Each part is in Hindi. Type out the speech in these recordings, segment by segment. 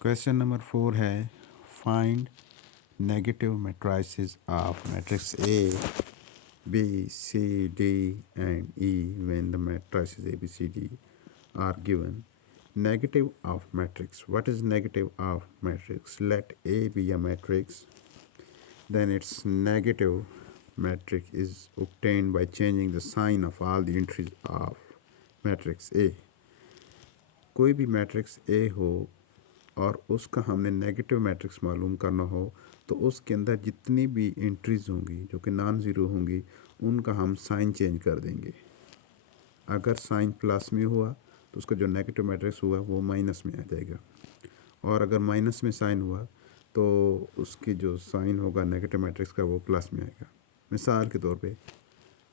क्वेश्चन नंबर 4 है find negative matrices of matrix A B C D and E when the matrices A B C D are given. Negative of matrix. What is negative of matrix? Let A be a matrix, then its negative matrix is obtained by changing the sign of all the entries of matrix A. कोई भी मैट्रिक्स ए हो और उसका हमने नेगेटिव मैट्रिक्स मालूम करना हो तो उसके अंदर जितनी भी एंट्रीज होंगी जो कि नॉन ज़ीरो होंगी उनका हम साइन चेंज कर देंगे. अगर साइन प्लस में हुआ तो उसका जो नेगेटिव मैट्रिक्स हुआ वो माइनस में आ जाएगा, और अगर माइनस में साइन हुआ तो उसकी जो साइन होगा नेगेटिव मैट्रिक्स का वो प्लस में आएगा. मिसाल के तौर पे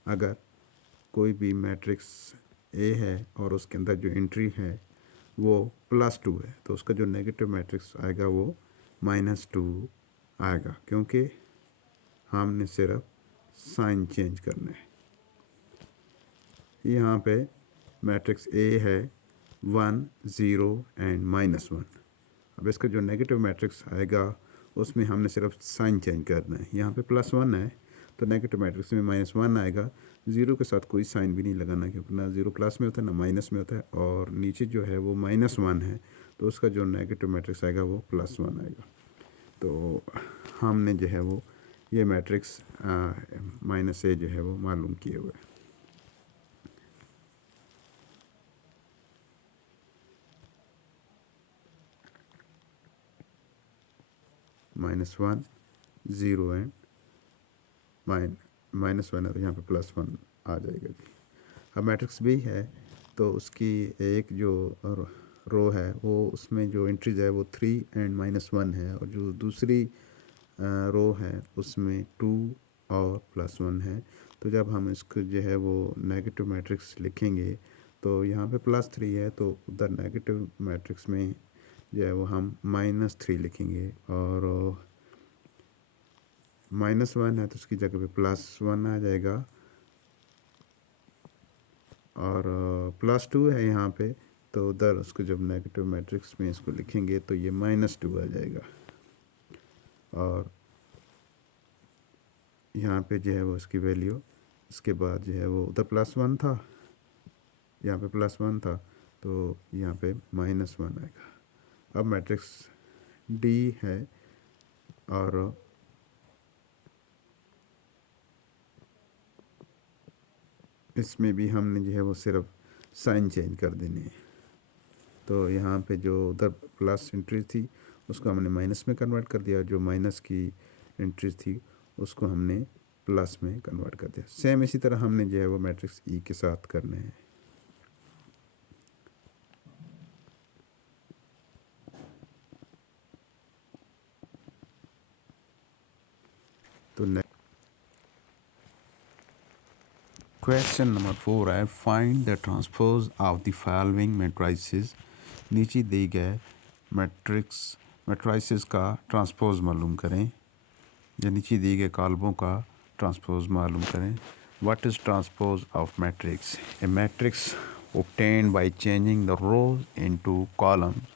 अगर कोई भी मैट्रिक्स ए है और उसके अंदर जो एंट्री है वो +2 है तो उसका जो नेगेटिव मैट्रिक्स आएगा वो -2 आएगा, क्योंकि हमने सिर्फ साइन चेंज करना है. यहाँ पे मैट्रिक्स ए है 1 0 एंड -1. अब इसका जो नेगेटिव मैट्रिक्स आएगा उसमें हमने सिर्फ साइन चेंज करना है. यहाँ पे +1 है तो नेगेटिव मैट्रिक्स में -1 आएगा. ज़ीरो के साथ कोई साइन भी नहीं लगाना, क्योंकि ना ज़ीरो प्लस में होता है ना माइनस में होता है, और नीचे जो है वो -1 है तो उसका जो नेगेटिव मैट्रिक्स आएगा वो +1 आएगा. तो हमने जो है वो ये मैट्रिक्स -A जो है वो मालूम किए हुए. -1 0 एंड -1 है तो यहाँ पे +1 आ जाएगा जी. अब मैट्रिक्स बी है तो उसकी एक जो रो है वो उसमें जो एंट्रीज है वो 3 एंड -1 है, और जो दूसरी रो है उसमें 2 और +1 है. तो जब हम इसको जो है वो नेगेटिव मैट्रिक्स लिखेंगे तो यहाँ पे +3 है तो उधर नेगेटिव मैट्रिक्स में जो है वो हम -3 लिखेंगे, और -1 है तो उसकी जगह पे +1 आ जाएगा, और +2 है यहाँ पे तो उधर उसको जब नेगेटिव मैट्रिक्स में इसको लिखेंगे तो ये -2 आ जाएगा, और यहाँ पे जो है वो उसकी वैल्यू इसके बाद जो है वो उधर +1 था, यहाँ पे +1 था तो यहाँ पे -1 आएगा. अब मैट्रिक्स डी है और इसमें भी हमने जो है वो सिर्फ साइन चेंज कर देने हैं. तो यहाँ पे जो उधर प्लस एंट्री थी उसको हमने माइनस में कन्वर्ट कर दिया, जो माइनस की एंट्री थी उसको हमने प्लस में कन्वर्ट कर दिया. सेम इसी तरह हमने जो है वो मैट्रिक्स ई के साथ करने हैं. तो क्वेश्चन नंबर 4 है find the transpose of the following matrices. नीचे दी गए मैट्रिसेस का ट्रांसपोज मालूम करें, या नीचे दिए गए कॉलमों का ट्रांसपोज मालूम करें. What is transpose of matrix? A matrix obtained by changing the rows into columns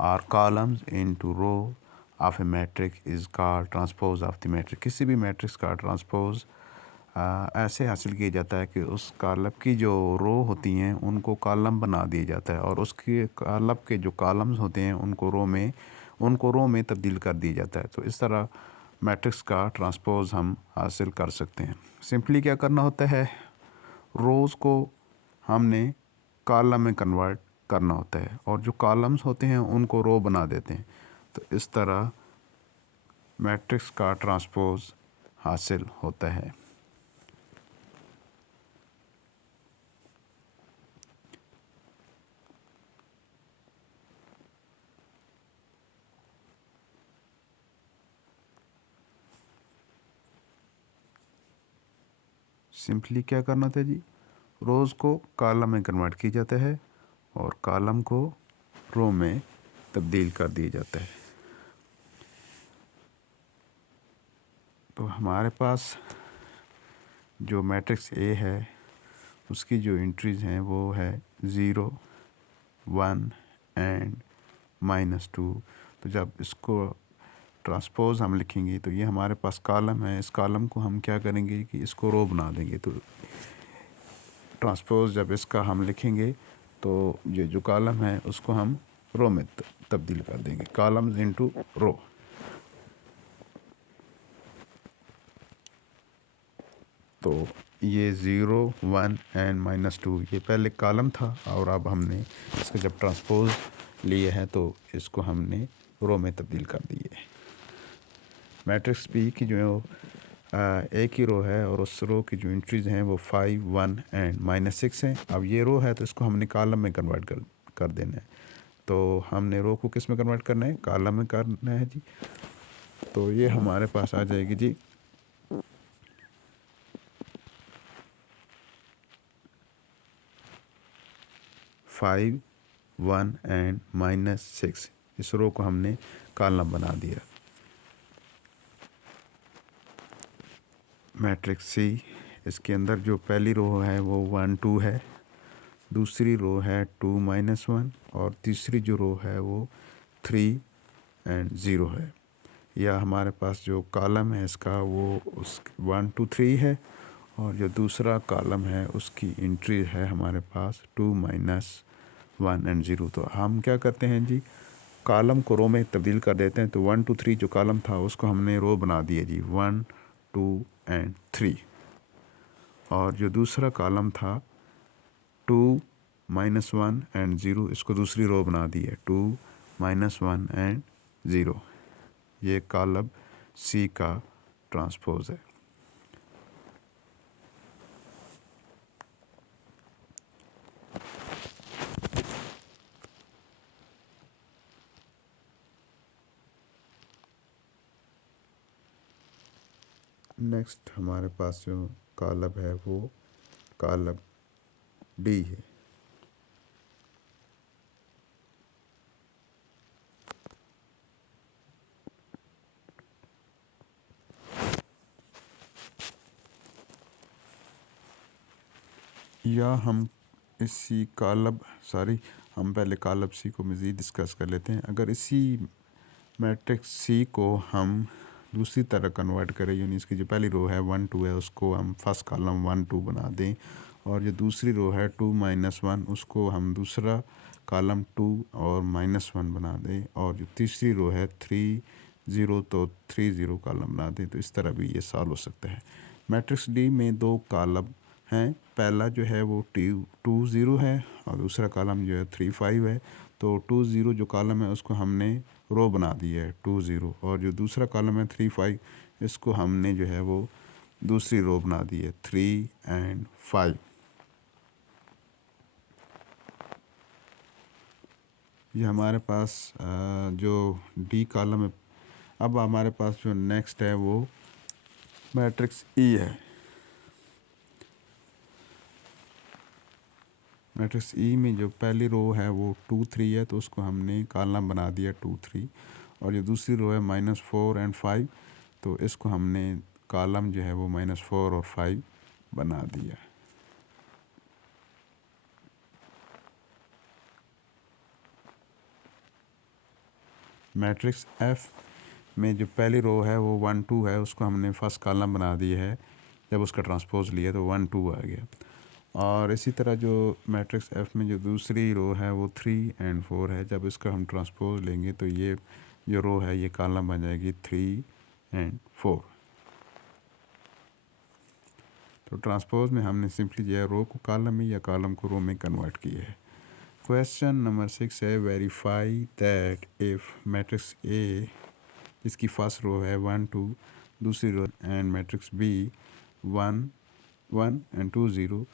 or columns into rows of a matrix is called transpose of the matrix. किसी भी मैट्रिक्स का ट्रांसपोज ऐसे हासिल किया जाता है कि उस कॉलम की जो रो होती हैं उनको कॉलम बना दिया जाता है, और उसके कॉलम के जो कॉलम्स होते हैं उनको रो में तब्दील कर दिया जाता है. तो इस तरह मैट्रिक्स का ट्रांसपोज हम हासिल कर सकते हैं. सिंपली क्या करना होता है, रोज़ को हमने कॉलम में कन्वर्ट करना होता है, और जो कॉलम्स होते हैं उनको रो बना देते हैं. तो इस तरह मैट्रिक्स का ट्रांसपोज हासिल होता है. सिंपली क्या करना था जी, रोज़ को कॉलम में कन्वर्ट किया जाता है और कॉलम को रो में तब्दील कर दिया जाता है. तो हमारे पास जो मैट्रिक्स ए है उसकी जो एंट्रीज हैं वो है 0 1 एंड -2। तो जब इसको ट्रांसपोज हम लिखेंगे तो ये हमारे पास कॉलम है, इस कॉलम को हम क्या करेंगे कि इसको रो बना देंगे। तो ट्रांसपोज जब इसका हम लिखेंगे तो ये जो कॉलम है उसको हम रो में तब्दील कर देंगे, कॉलम्स इनटू रो। तो ये 0, 1 एंड -2 ये पहले कॉलम था और अब हमने इसका जब ट्रांसपोज लिए है तो इसको हमने रो में तब्दील कर दिए। मैट्रिक्स बी की जो एक ही रो है और उस रो की जो एंट्रीज़ हैं वो 5, 1 एंड -6 हैं। अब ये रो है तो इसको हमने कॉलम में कन्वर्ट कर देना है। तो हमने रो को किस में कन्वर्ट करना है? कॉलम में करना है जी। तो ये हमारे पास आ जाएगी जी 5, 1 एंड -6। इस रो को हमने कॉलम बना दिया। मैट्रिक्स सी, इसके अंदर जो पहली रो है वो 1, 2 है, दूसरी रो है 2, -1 और तीसरी जो रो है वो 3 एंड 0 है। या हमारे पास जो कॉलम है इसका वो उस 1, 2, 3 है और जो दूसरा कॉलम है उसकी एंट्री है हमारे पास 2, -1 एंड 0। तो हम क्या करते हैं जी, कॉलम को रो में तब्दील कर देते हैं। तो 1, 2, 3 जो कॉलम था उसको हमने रो बना दिया जी, 1, 2 एंड 3। और जो दूसरा कॉलम था 2, -1 एंड 0, इसको दूसरी रो बना दी है, 2, -1 एंड 0। ये कॉलम सी का ट्रांसपोज है। नेक्स्ट हमारे पास जो कॉलम है वो कॉलम डी है। या हम इसी हम पहले कॉलम सी को मज़ीद डिस्कस कर लेते हैं। अगर इसी मैट्रिक्स सी को हम दूसरी तरह कन्वर्ट करें, यानी इसकी जो पहली रो है 1, 2 है उसको हम फर्स्ट कॉलम 1, 2 बना दें और जो दूसरी रो है 2, -1 उसको हम दूसरा कॉलम 2 और -1 बना दें और जो तीसरी रो है 3, 0 तो 3, 0 कॉलम बना दें। तो इस तरह भी ये सॉल्व हो सकता है। मैट्रिक्स डी में दो कॉलम हैं, पहला जो है वो 2, 0 है और दूसरा कॉलम जो है 3, 5 है। तो 2, 0 जो कॉलम है उसको हमने रो बना दी है 2, 0 और जो दूसरा कॉलम है 3, 5 इसको हमने जो है वो दूसरी रो बना दी है 3 एंड 5। ये हमारे पास जो डी कॉलम है। अब हमारे पास जो नेक्स्ट है वो मैट्रिक्स ई है। मैट्रिक्स ई में जो पहली रो है वो 2, 3 है तो उसको हमने कॉलम बना दिया 2, 3 और जो दूसरी रो है -4 एंड 5 तो इसको हमने कॉलम जो है वो -4 और 5 बना दिया। मैट्रिक्स एफ में जो पहली रो है वो 1, 2 है उसको हमने फर्स्ट कॉलम बना दिया है। जब उसका ट्रांसपोज लिया तो 1, 2 आ गया। और इसी तरह जो मैट्रिक्स एफ में जो दूसरी रो है वो 3 एंड 4 है। जब इसका हम ट्रांसपोज लेंगे तो ये जो रो है ये कॉलम बन जाएगी 3 एंड 4। तो ट्रांसपोज में हमने सिंपली जो है रो को कॉलम में या कॉलम को रो में कन्वर्ट किया है। क्वेश्चन नंबर 6 है, verify that if matrix A जिसकी फर्स्ट रो है 1, 2, दूसरी रो एंड मैट्रिक्स बी 1, 1 एंड 2, 0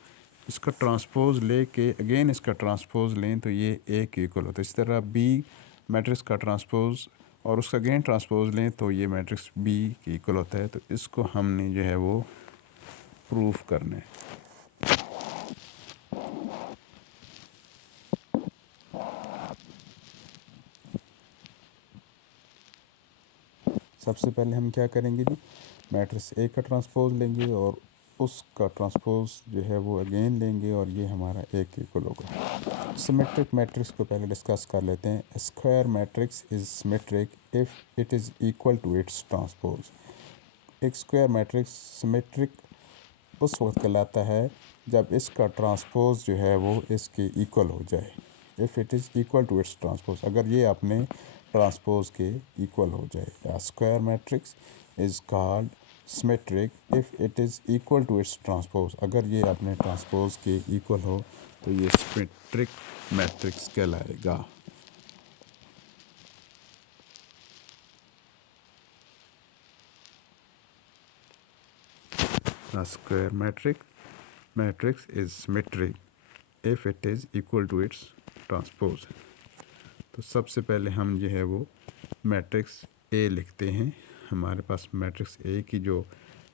इसका ट्रांसपोज ले के अगेन इसका ट्रांसपोज लें तो ये ए के इक्वल होता है। इस तरह बी मैट्रिक्स का ट्रांसपोज और उसका अगेन ट्रांसपोज लें तो ये मैट्रिक्स बी के इक्वल होता है। तो इसको हमने जो है वो प्रूफ करना है। सबसे पहले हम क्या करेंगे जी, मैट्रिक्स ए का ट्रांसपोज लेंगे और उसका ट्रांसपोज जो है वो अगेन लेंगे और ये हमारा ए के इक्वल होगा। सिमेट्रिक मैट्रिक्स को पहले डिस्कस कर लेते हैं। Square matrix is symmetric if it is equal to its transpose. एक स्क्वायर मैट्रिक्स सिमेट्रिक उस वक्त कहलाता है जब इसका ट्रांसपोज जो है वो इसके इक्वल हो जाए। If it is equal to its transpose, अगर ये अपने ट्रांसपोज के इक्वल हो जाए। Square matrix is called symmetric if it is equal to its transpose, अगर ये अपने ट्रांसपोज के इक्वल हो तो ये सिमेट्रिक मैट्रिक्स कहलाएगा। A square matrix is symmetric if it is equal to its transpose। तो सबसे पहले हम जो है वो मैट्रिक्स ए लिखते हैं। हमारे पास मैट्रिक्स ए की जो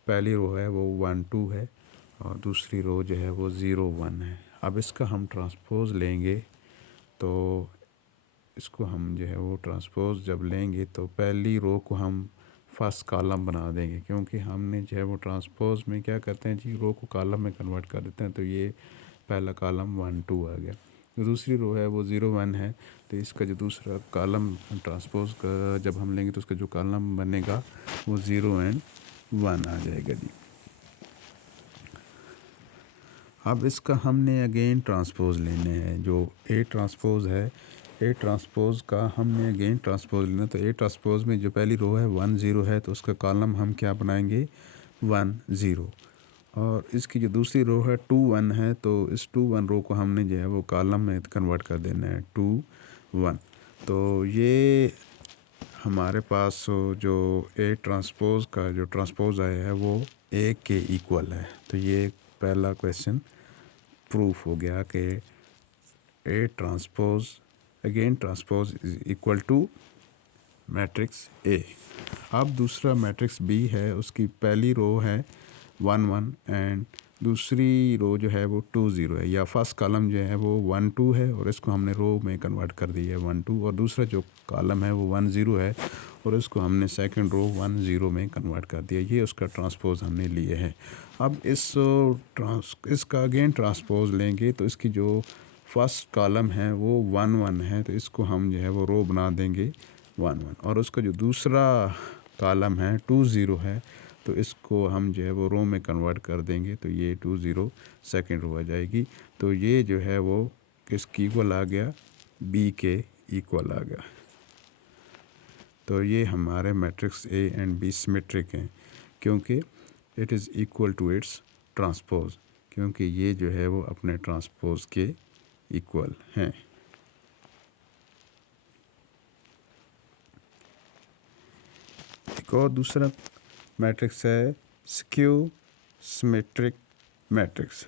पहली रो है वो 1 2 है और दूसरी रो जो है वो 0 1 है। अब इसका हम ट्रांसपोज लेंगे तो इसको हम जो है वो ट्रांसपोज जब लेंगे तो पहली रो को हम फर्स्ट कॉलम बना देंगे, क्योंकि हमने जो है वो ट्रांसपोज में क्या करते हैं जी, रो को कॉलम में कन्वर्ट कर देते हैं। तो ये पहला कॉलम 1 2 आ गया। जो दूसरी रो है वो 0 1 है, तो इसका जो दूसरा कॉलम ट्रांसपोज का जब हम लेंगे तो उसका जो कॉलम बनेगा वो 0 एंड 1 आ जाएगा जी। अब इसका हमने अगेन ट्रांसपोज लेने हैं। जो ए ट्रांसपोज है, ए ट्रांसपोज का हमने अगेन ट्रांसपोज लेना। तो ए ट्रांसपोज में जो पहली रो है 1 0 है, तो उसका कॉलम हम क्या बनाएंगे 1 0। और इसकी जो दूसरी रो है 2 1 है, तो इस 2 1 रो को हमने जो है वो कॉलम में कन्वर्ट कर देना है 2 1। तो ये हमारे पास जो ए ट्रांसपोज का जो ट्रांसपोज आया है वो ए के इक्वल है। तो ये पहला क्वेश्चन प्रूफ हो गया कि A transpose again transpose is equal to matrix A. अब दूसरा मैट्रिक्स बी है, उसकी पहली रो है 1 1 एंड दूसरी रो जो है वो 2 0 है, या फर्स्ट कॉलम जो है वो 1 2 है और इसको हमने रो में कन्वर्ट कर दिया है 1 2, और दूसरा जो कॉलम है वो 1 0 है और इसको हमने सेकंड रो 1 0 में कन्वर्ट कर दिया। ये उसका ट्रांसपोज हमने लिए है। अब इसका अगेन ट्रांसपोज लेंगे तो इसकी जो फर्स्ट कॉलम है वो 1 1 है, तो इसको हम जो है वो रो बना देंगे 1 1, और उसका जो दूसरा कॉलम है 2 0 है, तो इसको हम जो है वो रो में कन्वर्ट कर देंगे। तो ये 2 0 सेकेंड रो आ जाएगी। तो ये जो है वो किसकी इक्वल आ गया, बी के इक्वल आ गया। तो ये हमारे matrix A and B symmetric हैं क्योंकि it is equal to its transpose, क्योंकि ये जो है वो अपने ट्रांसपोज के इक्वल हैं। एक और दूसरा मैट्रिक्स है skew symmetric matrix.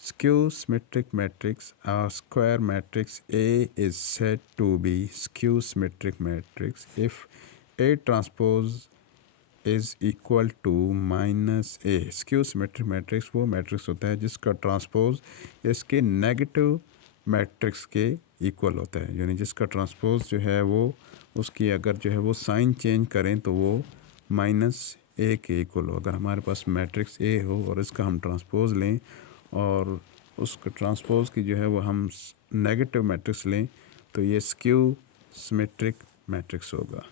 Skew symmetric matrix, a square matrix A is said to be skew symmetric matrix if A transpose is equal to minus A. Skew symmetric matrix वो मैट्रिक्स होता है जिसका ट्रांसपोज इसके नेगेटिव मैट्रिक्स के इक्वल होता है, यानी जिसका ट्रांसपोज जो है वो उसकी अगर जो है वो साइन चेंज करें तो वो माइनस ए के इक्वल हो। अगर हमारे पास मैट्रिक्स ए हो और इसका हम ट्रांसपोज लें और उसका ट्रांसपोज की जो है वो हम नेगेटिव मैट्रिक्स लें तो ये स्क्यू सिमेट्रिक मैट्रिक्स होगा।